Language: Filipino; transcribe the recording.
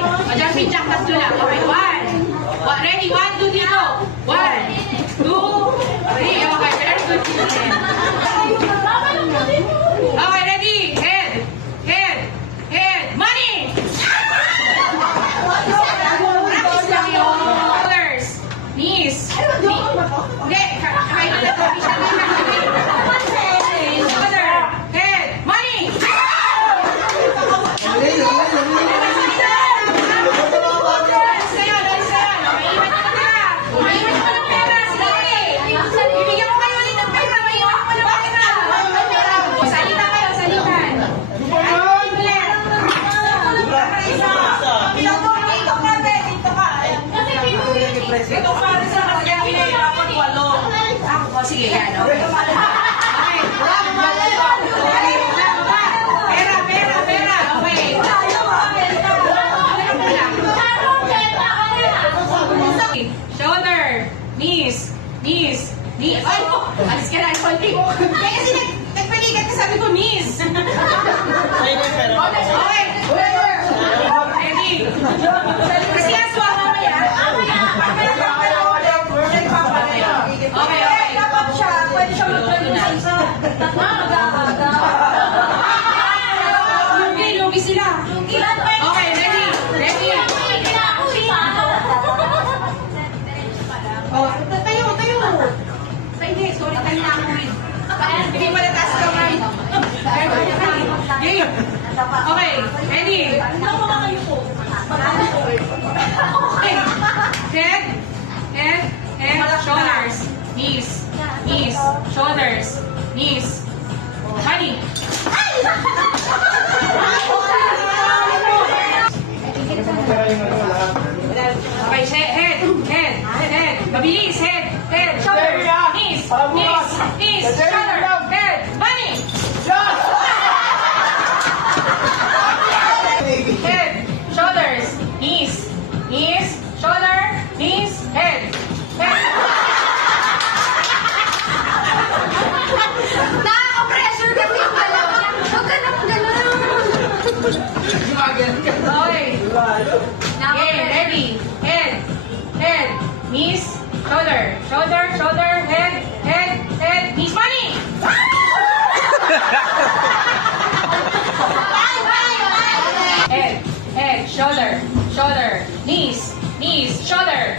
O, jumping jack, tatlo lang. Okay, one. Ready? 1, 2, 3, go. 1, 2, 3. Okay, very good. Okay, ready? Head. Head. Head. Money! Practice lang yung shoulders. Knees. Hindi. Kahit na natin siya. Shoulder. Head. Money! Ito para sa kanya, dapat 8. O, sige, yan. Okay. Okay. Pera, pera, pera. Okay. Shoulder, knees, knees, knees. Ay, alis ka na, sorry. Kaya kasi nagpaligat ka, sabi ko, knees. Okay. Ready? Kasi aswa mamaya. Okay, okay. Dapat siya, pwede siya mag-produce sa Lugi sila. Okay, ready? Ready? Oh, tayo, tayo. Hindi, sorry, tayo na ako rin. Hindi pala taas kamay. Game. Okay, ready? Okay. Head, head, head, shoulders, knees, knees, shoulders, knees. Money. Okay, head, head, head. Mabilis, head, head, shoulder, knees, knees, knees, shoulder, head, money. Head, shoulders, knees, knees, shoulder, knees, head, head. Nakaka-pressure kasi yung dalawa. Huwag ka nang gano'n. Okay. Okay, ready. Head, head, knees, shoulder, shoulder, shoulder, head, head, head, knees, money. Head, head, shoulder, shoulder, knees, knees, shoulder,